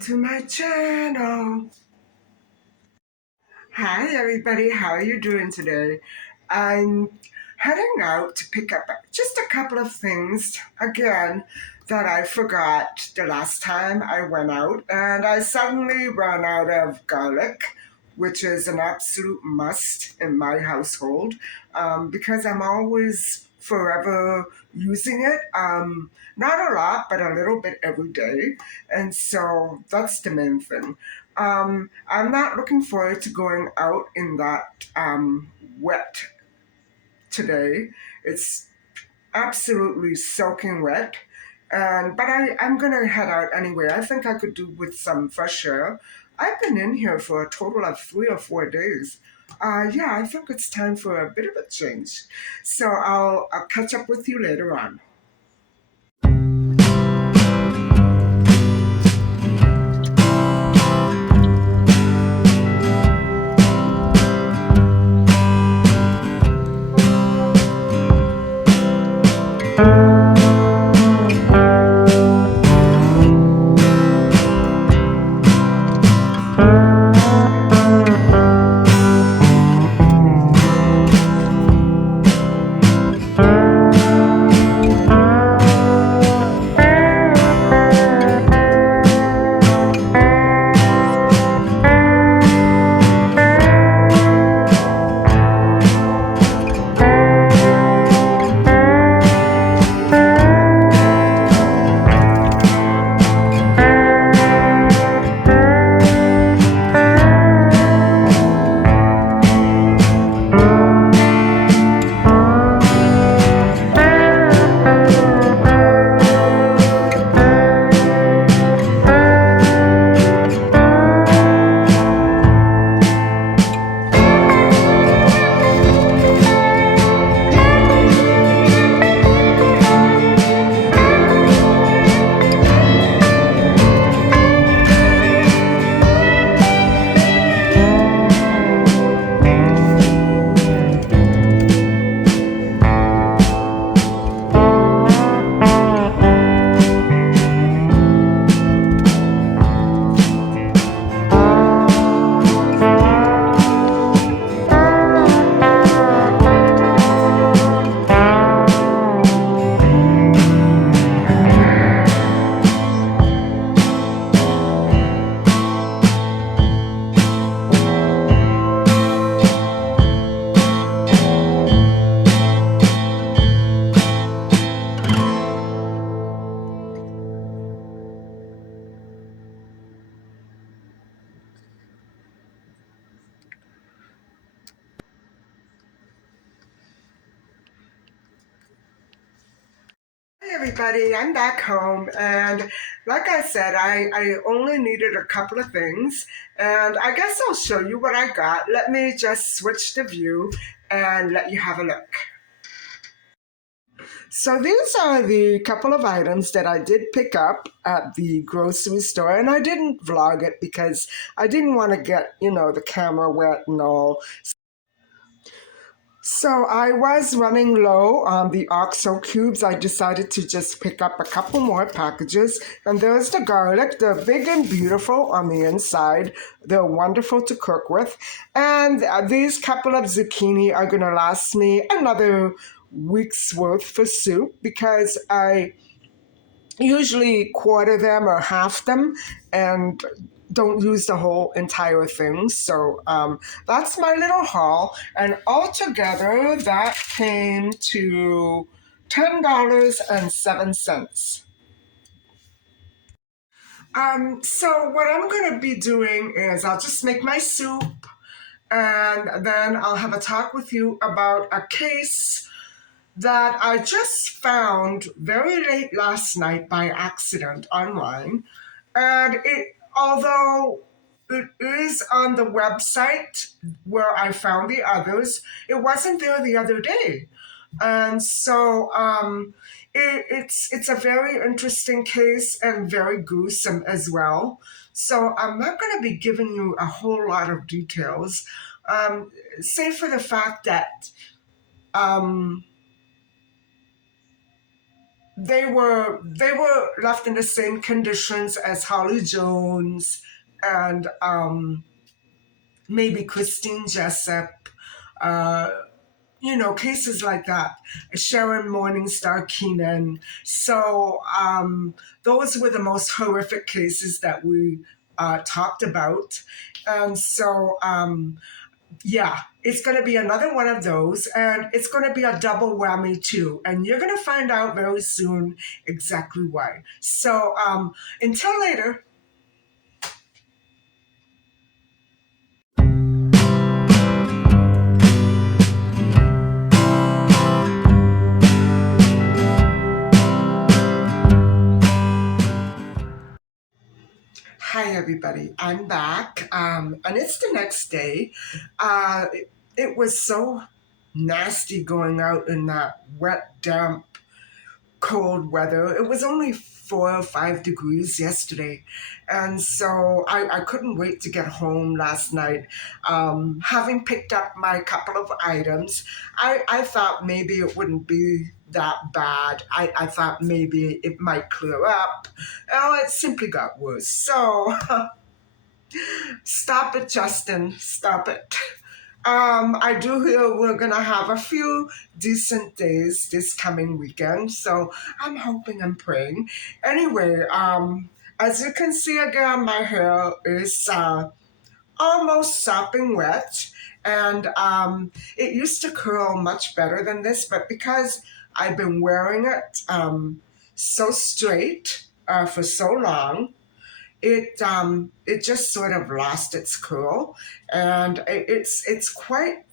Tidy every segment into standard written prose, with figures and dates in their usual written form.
to my channel. Hi everybody, how are you doing today? I'm heading out to pick up just a couple of things again that I forgot the last time I went out, and I suddenly ran out of garlic, which is an absolute must in my household, because I'm always forever using it. Not a lot, but a little bit every day, and so that's the main thing. I'm not looking forward to going out in that wet today. It's absolutely soaking wet. But I'm gonna head out anyway. I think I could do with some fresh air. I've been in here for a total of 3 or 4 days. Yeah, I think it's time for a bit of a change. So I'll catch up with you later on. Hey everybody, I'm back home, and like I said, I only needed a couple of things, and I guess I'll show you what I got. Let me just switch the view and let you have a look. So these are the couple of items that I did pick up at the grocery store, and I didn't vlog it because I didn't want to get, the camera wet and all. So I was running low on the OXO cubes. I decided to just pick up a couple more packages. And there's the garlic. They're big and beautiful on the inside. They're wonderful to cook with. And these couple of zucchini are going to last me another week's worth for soup because I usually quarter them or half them and don't use the whole entire thing. So that's my little haul. And altogether, that came to $10.07. So what I'm going to be doing is I'll just make my soup, and then I'll have a talk with you about a case that I just found very late last night by accident online. And although it is on the website where I found the others, it wasn't there the other day. And so it's a very interesting case and very gruesome as well. So I'm not going to be giving you a whole lot of details, save for the fact that um, they were left in the same conditions as Holly Jones and maybe Christine Jessup, uh, cases like that. Sharon Morningstar Keenan. So those were the most horrific cases that we talked about. And so, yeah, it's going to be another one of those, and it's going to be a double whammy too. And you're going to find out very soon exactly why. So until later. Hi, everybody. I'm back, and it's the next day. It was so nasty going out in that wet, damp, cold weather. It was only 4 or 5 degrees yesterday. And so I couldn't wait to get home last night. Having picked up my couple of items, I thought maybe it wouldn't be that bad. I thought maybe it might clear up. Oh, it simply got worse. So stop it, Justin. Stop it. I do hear we're gonna have a few decent days this coming weekend, so I'm hoping and praying. Anyway, as you can see again, my hair is almost sopping wet, and it used to curl much better than this, but because I've been wearing it so straight for so long, it just sort of lost its curl, and it's quite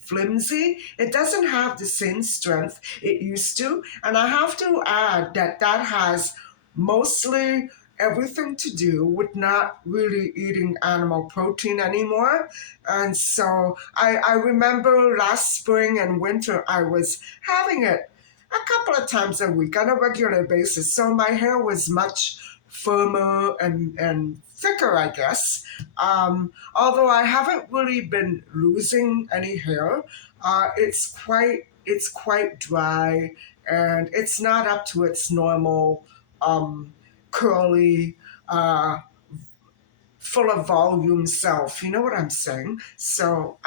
flimsy. It doesn't have the same strength it used to, and I have to add that that has mostly everything to do with not really eating animal protein anymore. And so I remember last spring and winter I was having it a couple of times a week on a regular basis. So my hair was much firmer and thicker, I guess. Although I haven't really been losing any hair, it's quite dry, and it's not up to its normal um, curly, full of volume self. You know what I'm saying? So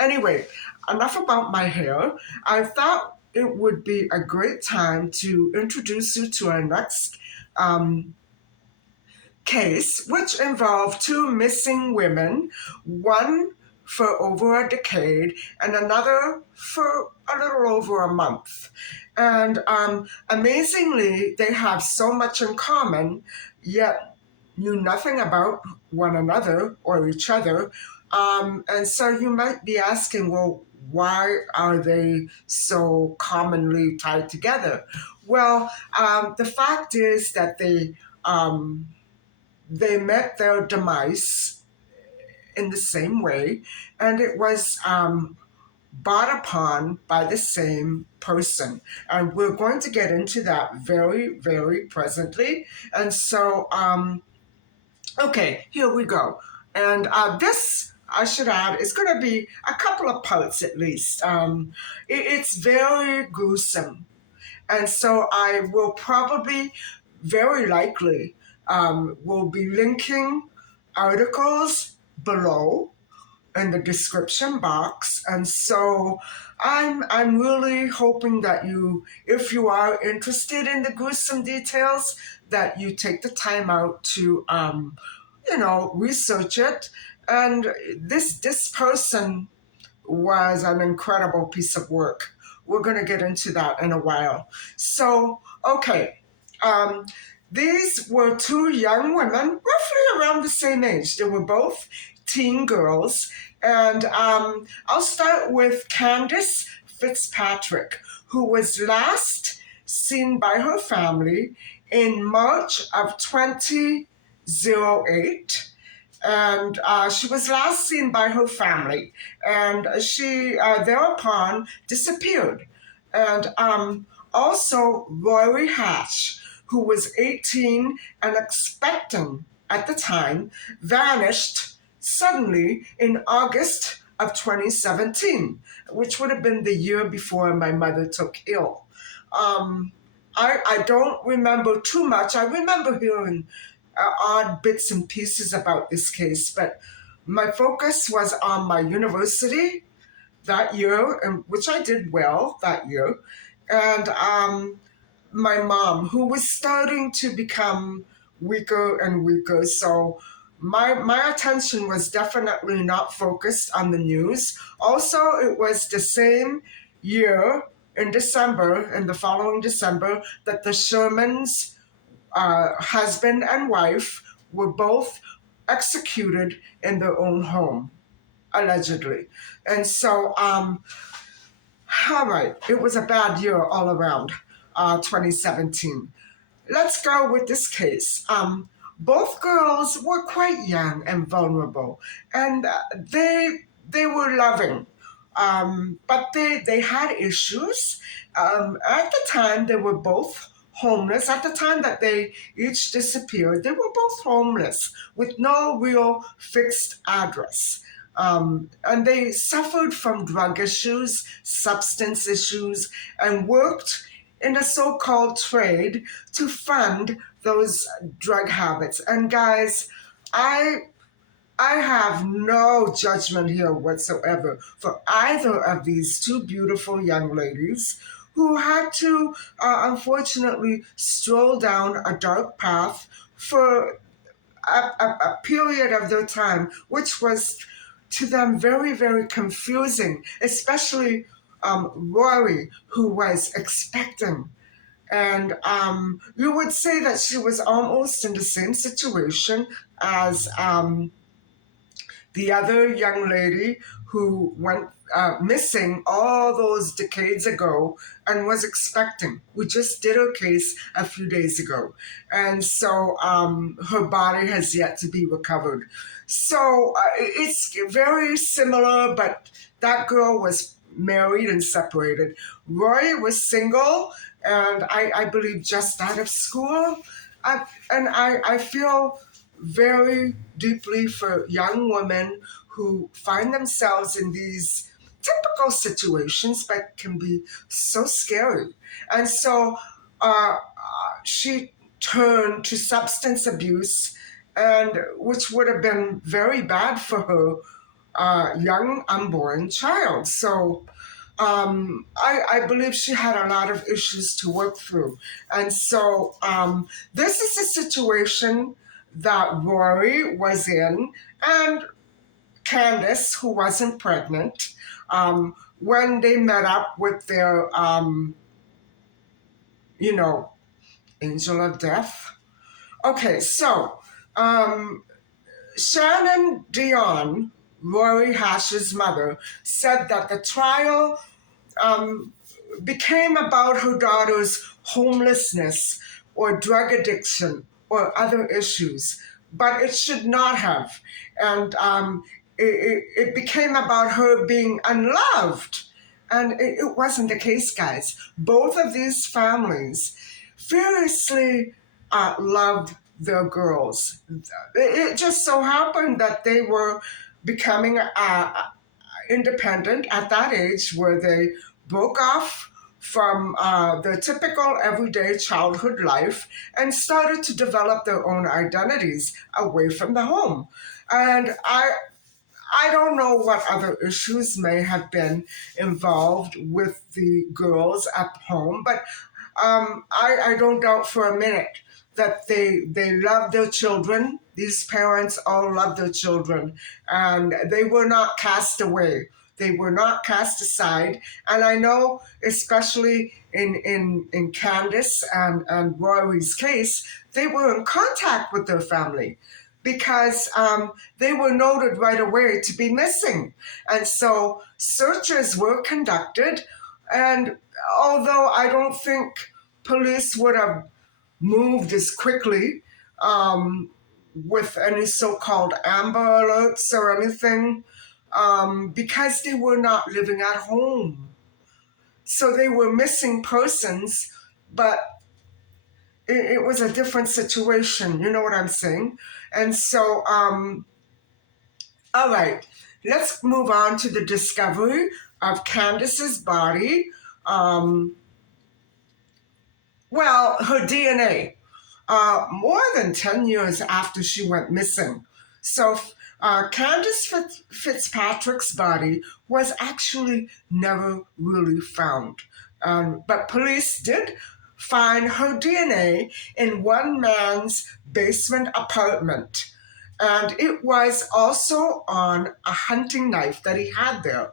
anyway, enough about my hair. I thought it would be a great time to introduce you to our next um, case, which involved two missing women, one for over a decade and another for a little over a month. And amazingly, they have so much in common, yet knew nothing about one another or each other. And so you might be asking, well, why are they so commonly tied together? Well, the fact is that they met their demise in the same way, and it was brought upon by the same person. And we're going to get into that very, very presently. And so, okay, here we go. And this, I should add, is going to be a couple of parts at least. It's very gruesome. And so I will probably, very likely, will be linking articles below in the description box. And so I'm really hoping that you, if you are interested in the gruesome details, that you take the time out to research it. And this person was an incredible piece of work. We're going to get into that in a while. So, okay. Um, these were two young women, roughly around the same age. They were both teen girls. And I'll start with Kandis Fitzpatrick, who was last seen by her family in March of 2008, and she was last seen by her family, and she thereupon disappeared. And also Rori Hatch, who was 18 and expecting at the time, vanished suddenly in August of 2017, which would have been the year before my mother took ill. Um, I don't remember too much. I remember hearing odd bits and pieces about this case, but my focus was on my university that year, and which I did well that year, and my mom, who was starting to become weaker and weaker. So my attention was definitely not focused on the news. Also, it was the same year in December, in the following December, that the Shermans, husband and wife, were both executed in their own home, allegedly. And so, all right, it was a bad year all around, 2017. Let's go with this case. Both girls were quite young and vulnerable, and they were loving, but they had issues. At the time, they were both homeless. At the time that they each disappeared, they were both homeless with no real fixed address. And they suffered from drug issues, substance issues, and worked in a so called trade to fund those drug habits. And guys, I I have no judgment here whatsoever for either of these two beautiful young ladies who had to unfortunately stroll down a dark path for a period of their time, which was to them very, very confusing, especially Rory, who was expecting. And you would say that she was almost in the same situation as the other young lady who went missing all those decades ago and was expecting. We just did her case a few days ago. And so her body has yet to be recovered. So it's very similar, but that girl was married and separated. Roy was single and I believe just out of school. I feel very deeply for young women who find themselves in these typical situations that can be so scary. And so she turned to substance abuse, and which would have been very bad for her young unborn child. So I believe she had a lot of issues to work through. And so this is a situation that Rory was in, and Kandis, who wasn't pregnant, when they met up with their, you know, angel of death. Okay, so um, Shannon Dion, Rory Hash's mother, said that the trial um, became about her daughter's homelessness or drug addiction or other issues, but it should not have. And it became about her being unloved. And it wasn't the case, guys. Both of these families furiously loved their girls. It just so happened that they were becoming independent at that age where they broke off from their typical everyday childhood life and started to develop their own identities away from the home. And I don't know what other issues may have been involved with the girls at home, but I don't doubt for a minute that they love their children. These parents all love their children, and they were not cast away. They were not cast aside. And I know, especially in Kandis and Rory's case, they were in contact with their family because they were noted right away to be missing. And so searches were conducted. And although I don't think police would have moved as quickly with any so called Amber Alerts or anything, because they were not living at home. So they were missing persons, but it was a different situation. You know what I'm saying? And so, all right, let's move on to the discovery of Kandis's body. Well, her DNA, more than 10 years after she went missing. So, Candace Fitzpatrick's body was actually never really found. But police did find her DNA in one man's basement apartment. And it was also on a hunting knife that he had there.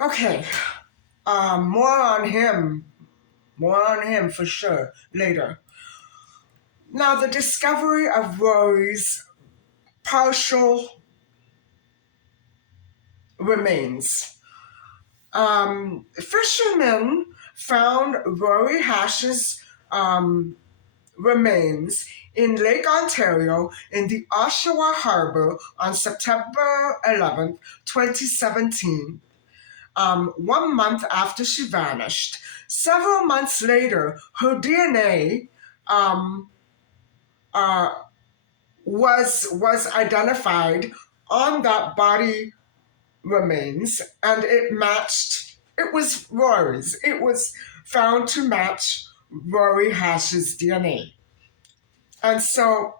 Okay, more on him for sure later. Now, the discovery of Rory's partial remains. Fishermen found Rory Hash's remains in Lake Ontario in the Oshawa Harbor on September 11th, 2017, 1 month after she vanished. Several months later, her DNA um, uh, was identified on that body remains, and it matched. It was Rory's. It was found to match Rory Hash's DNA. And so,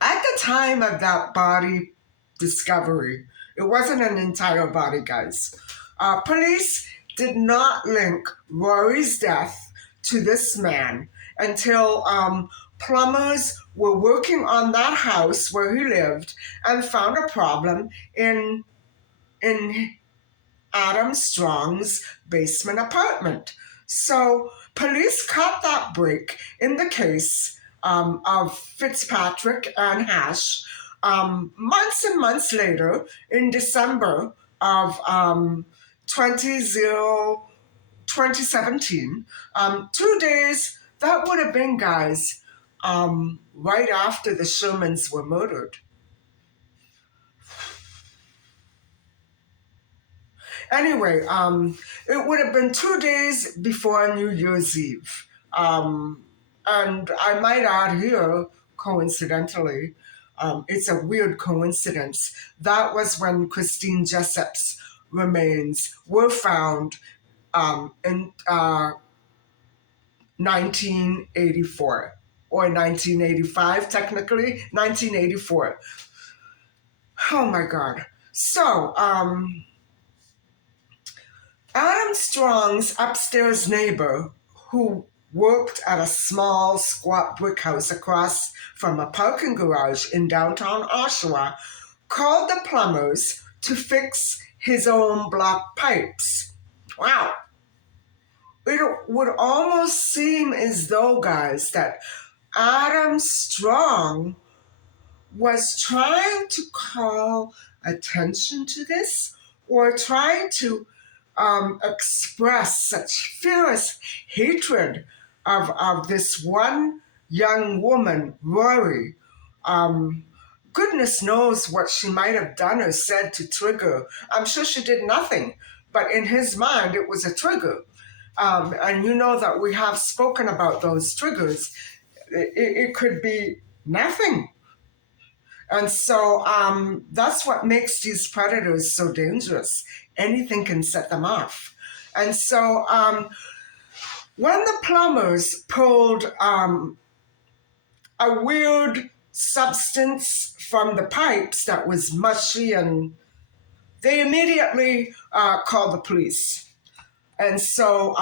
at the time of that body discovery, it wasn't an entire body, guys. Police did not link Rory's death to this man until plumbers were working on that house where he lived and found a problem in Adamstrong's basement apartment. So police caught that break in the case of Fitzpatrick and Hash months and months later in December of 20, 2017. 2 days, that would have been, guys, right after the Shermans were murdered. Anyway, it would have been 2 days before New Year's Eve. And I might add here, coincidentally, it's a weird coincidence. That was when Christine Jessup's remains were found in 1984 or 1985, technically, 1984. Oh my God. So, Adam Strong's upstairs neighbor, who worked at a small, squat brick house across from a parking garage in downtown Oshawa, called the plumbers to fix his own block pipes. Wow. It would almost seem as though, guys, that Adam Strong was trying to call attention to this or trying to express such fierce hatred of this one young woman, Rori. Goodness knows what she might have done or said to trigger. I'm sure she did nothing, but in his mind, it was a trigger. And you know that we have spoken about those triggers. It could be nothing. And so that's what makes these predators so dangerous. Anything can set them off. And so when the plumbers pulled a weird substance from the pipes that was mushy, and they immediately called the police. And so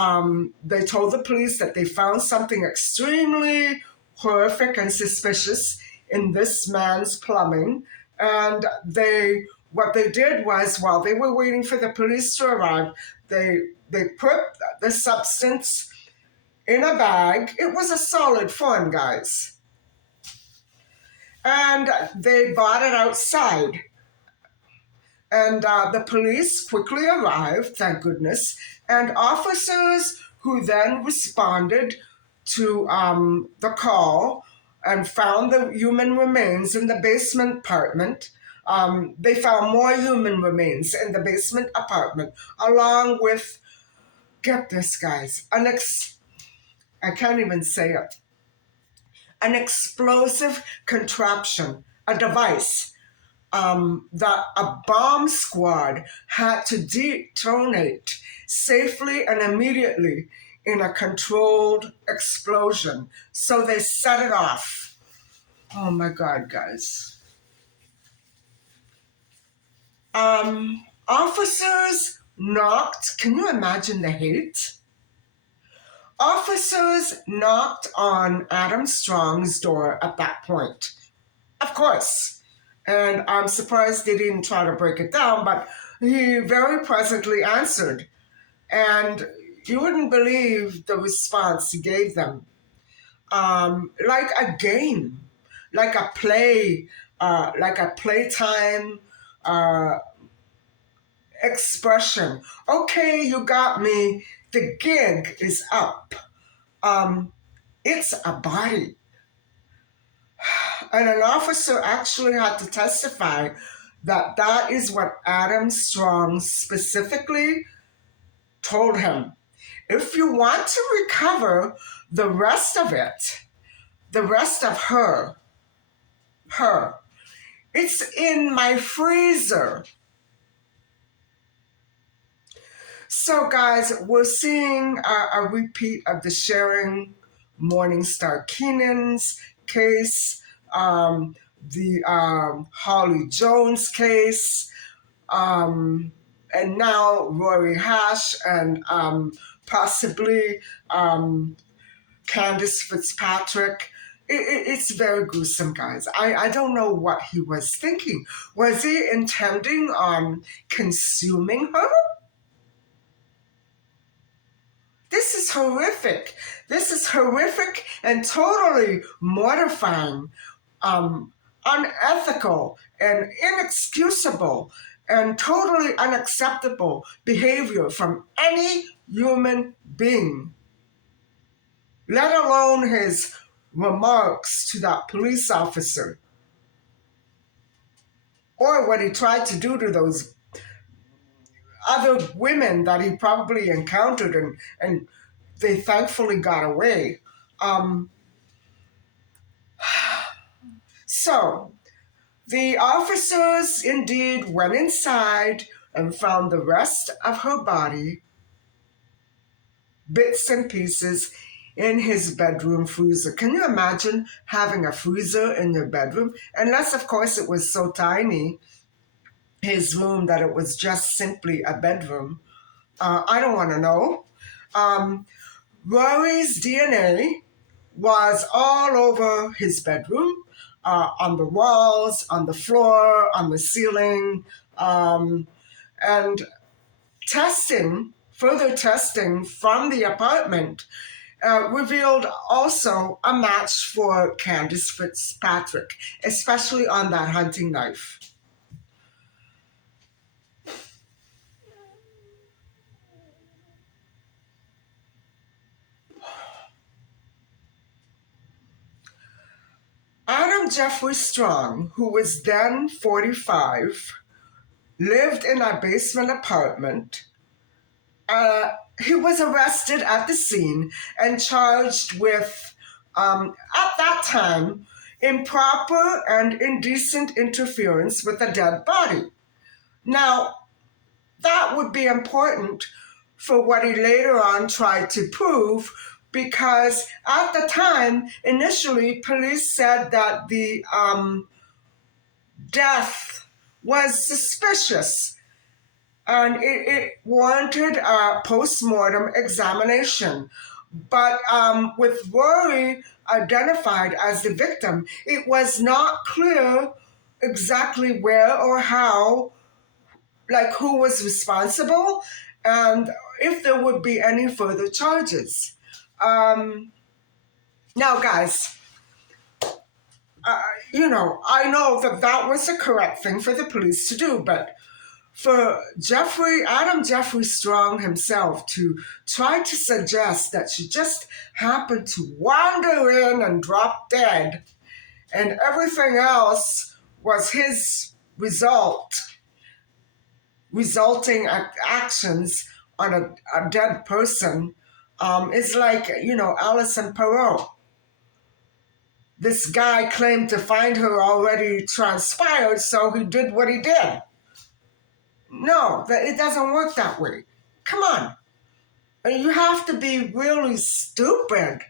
they told the police that they found something extremely horrific and suspicious in this man's plumbing. And what they did was, while they were waiting for the police to arrive, they put the substance in a bag. It was a solid form, guys. And they bought it outside. And the police quickly arrived, thank goodness, and officers who then responded to the call and found the human remains in the basement apartment. They found more human remains in the basement apartment, along with, get this, guys, I can't even say it, an explosive contraption, a device that a bomb squad had to detonate safely and immediately in a controlled explosion. So they set it off. Oh my God, guys. Officers knocked, can you imagine the hate? Officers knocked on Adam Strong's door at that point. Of course. And I'm surprised they didn't try to break it down, but he very pleasantly answered. And you wouldn't believe the response he gave them. Like a game, like a play, like a playtime expression. Okay, you got me. The gig is up. Um, it's a body. And an officer actually had to testify that that is what Adam Strong specifically told him. If you want to recover the rest of it, the rest of her, it's in my freezer. So, guys, we're seeing a repeat of the Sharon Morningstar Keenan's case, the Holly Jones case, and now rorihache and possibly Kandis Fitzpatrick. It's very gruesome, guys. I don't know what he was thinking. Was he intending on consuming her? This is horrific. This is horrific and totally mortifying, unethical, and inexcusable, and totally unacceptable behavior from any human being, let alone his remarks to that police officer, or what he tried to do to those other women that he probably encountered, and they thankfully got away. So the officers indeed went inside and found the rest of her body, bits and pieces, in his bedroom freezer. Can you imagine having a freezer in your bedroom? Unless, of course, it was so tiny, his room, that it was just simply a bedroom. I don't want to know. Rori's DNA was all over his bedroom, on the walls, on the floor, on the ceiling, and further testing from the apartment revealed also a match for Kandis Fitzpatrick, especially on that hunting knife. Adam Jeffrey Strong, who was then 45, lived in a basement apartment. He was arrested at the scene and charged with, at that time, improper and indecent interference with a dead body. Now, that would be important for what he later on tried to prove, because at the time, initially, police said that the death was suspicious and it warranted a post-mortem examination. But with Rori identified as the victim, it was not clear exactly where or how, like who was responsible, and if there would be any further charges. Now, guys, I know that that was the correct thing for the police to do, but for Adam Jeffrey Strong himself to try to suggest that she just happened to wander in and drop dead, and everything else was his resulting actions on a dead person, is like, Alison Perot. This guy claimed to find her already transpired, so he did what he did. No, it doesn't work that way. Come on. And you have to be really stupid.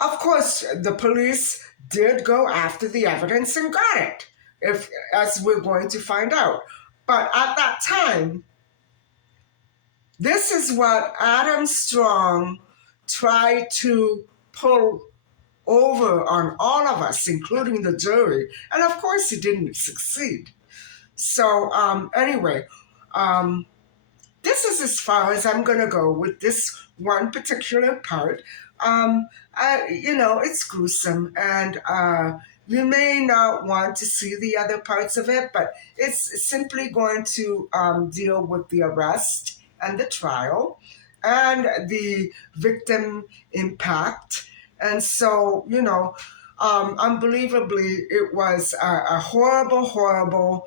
Of course, the police did go after the evidence and got it, if as we're going to find out. But at that time, this is what Adam Strong tried to pull over on all of us, including the jury. And of course, he didn't succeed. So, anyway, um, this is as far as I'm going to go with this one particular part. It's gruesome, and you may not want to see the other parts of it, but it's simply going to deal with the arrest and the trial and the victim impact. And so, unbelievably, it was a horrible, horrible,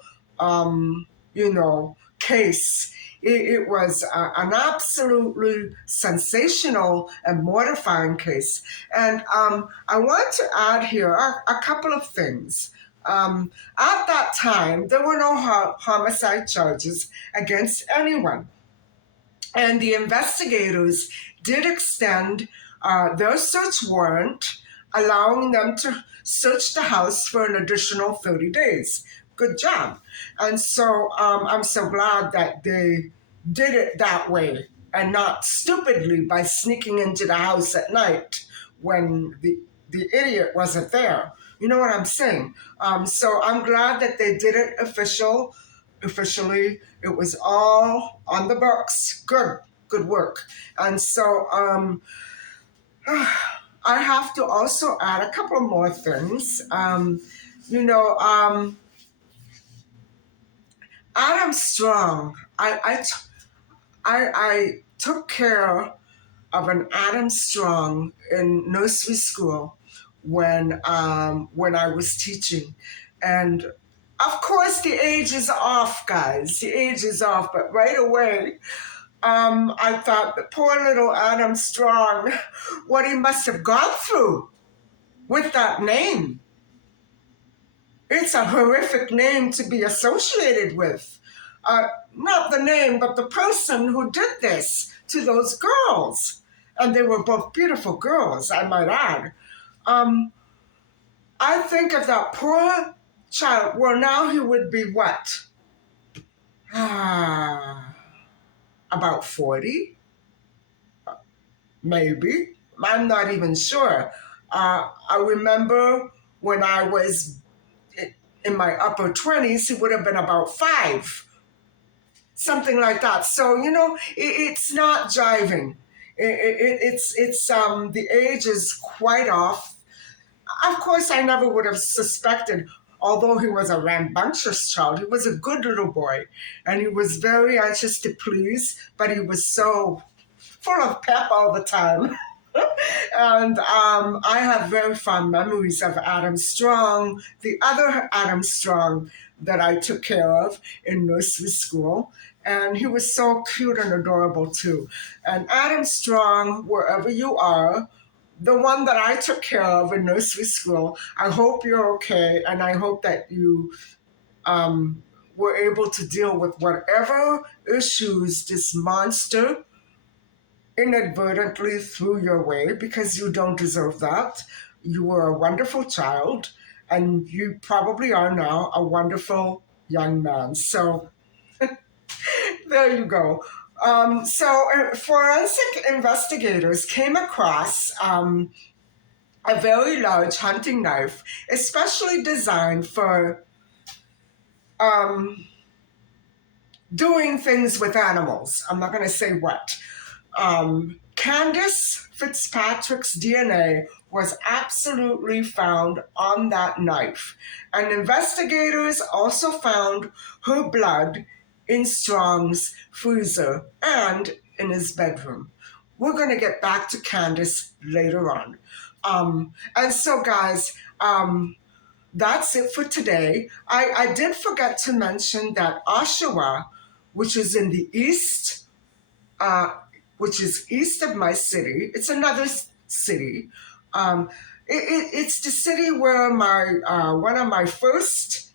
case. It was an absolutely sensational and mortifying case. And I want to add here a couple of things. At that time, there were no homicide charges against anyone. And the investigators did extend their search warrant, allowing them to search the house for an additional 30 days. Good job. And so I'm so glad that they did it that way and not stupidly by sneaking into the house at night when the idiot wasn't there. You know what I'm saying? So I'm glad that they did it officially. It was all on the books. Good work. And so I have to also add a couple more things. You know, Adam Strong. I took care of an Adam Strong in nursery school when I was teaching, and of course the age is off, guys. The age is off, but right away. I thought the poor little Adam Strong, what he must have gone through with that name. It's a horrific name to be associated with. Not the name, but the person who did this to those girls. And they were both beautiful girls, I might add. Um, I think of that poor child. Well, now he would be what? About 40, maybe. I'm not even sure. I remember when I was in my upper 20s, he would have been about 5, something like that. So, it's not jiving. The age is quite off. Of course, I never would have suspected, although he was a rambunctious child, he was a good little boy, and he was very anxious to please, but he was so full of pep all the time. And I have very fond memories of Adam Strong, the other Adam Strong that I took care of in nursery school. And he was so cute and adorable too. And Adam Strong, wherever you are, the one that I took care of in nursery school, I hope you're okay. And I hope that you were able to deal with whatever issues this monster inadvertently threw your way, because you don't deserve that. You were a wonderful child, and you probably are now a wonderful young man. So there you go. Forensic investigators came across a very large hunting knife, especially designed for um, doing things with animals. I'm not going to say what. Kandis Fitzpatrick's DNA was absolutely found on that knife, and investigators also found her blood in Strong's freezer and in his bedroom. We're going to get back to Kandis later on. Guys, that's it for today. I did forget to mention that Oshawa, which is in the east, uh, which is east of my city. It's another city. It's the city where my one of my first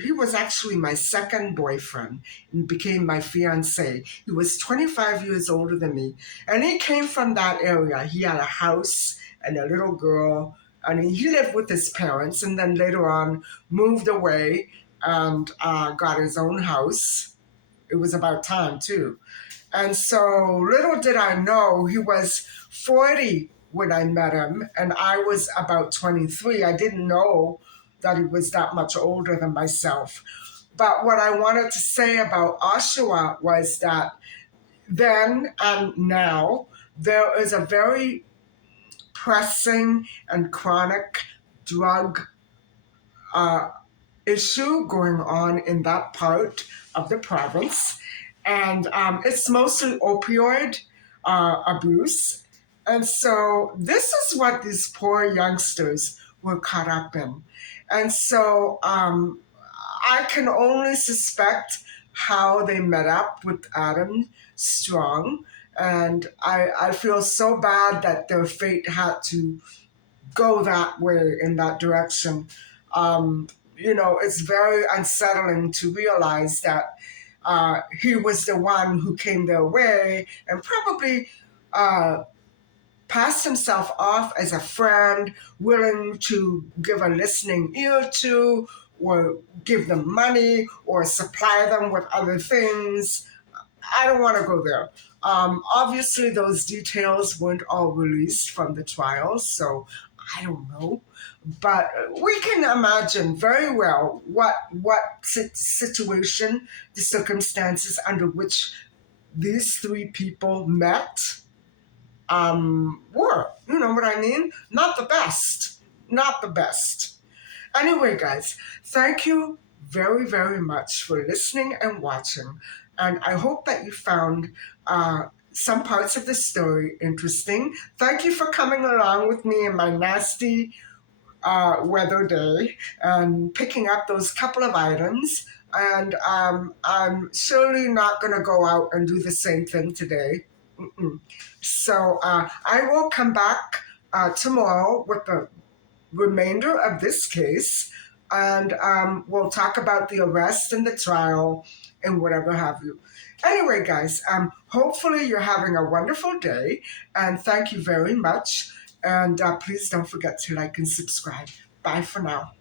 he was actually my second boyfriend and became my fiance. He was 25 years older than me, and he came from that area. He had a house and a little girl. I mean, he lived with his parents, and then later on moved away and got his own house. It was about time too. And so little did I know he was 40 when I met him, and I was about 23. I didn't know that he was that much older than myself. But what I wanted to say about Oshawa was that then and now, there is a very pressing and chronic drug uh, issue going on in that part of the province. And it's mostly opioid abuse. And so this is what these poor youngsters were caught up in. And so I can only suspect how they met up with Adam Strong. And I feel so bad that their fate had to go that way in that direction. Um, it's very unsettling to realize that he was the one who came their way and probably uh, passed himself off as a friend, willing to give a listening ear to, or give them money, or supply them with other things. I don't want to go there. Obviously, those details weren't all released from the trial, so I don't know. But we can imagine very well what situation, the circumstances under which these three people met were. You know what I mean? Not the best. Not the best. Anyway, guys, thank you very, very much for listening and watching. And I hope that you found some parts of the story interesting. Thank you for coming along with me in my nasty weather day and picking up those couple of items. And I'm surely not going to go out and do the same thing today. Mm-mm. So I will come back tomorrow with the remainder of this case, and we'll talk about the arrest and the trial and whatever have you. Anyway, guys, hopefully you're having a wonderful day, and thank you very much. And please don't forget to like and subscribe. Bye for now.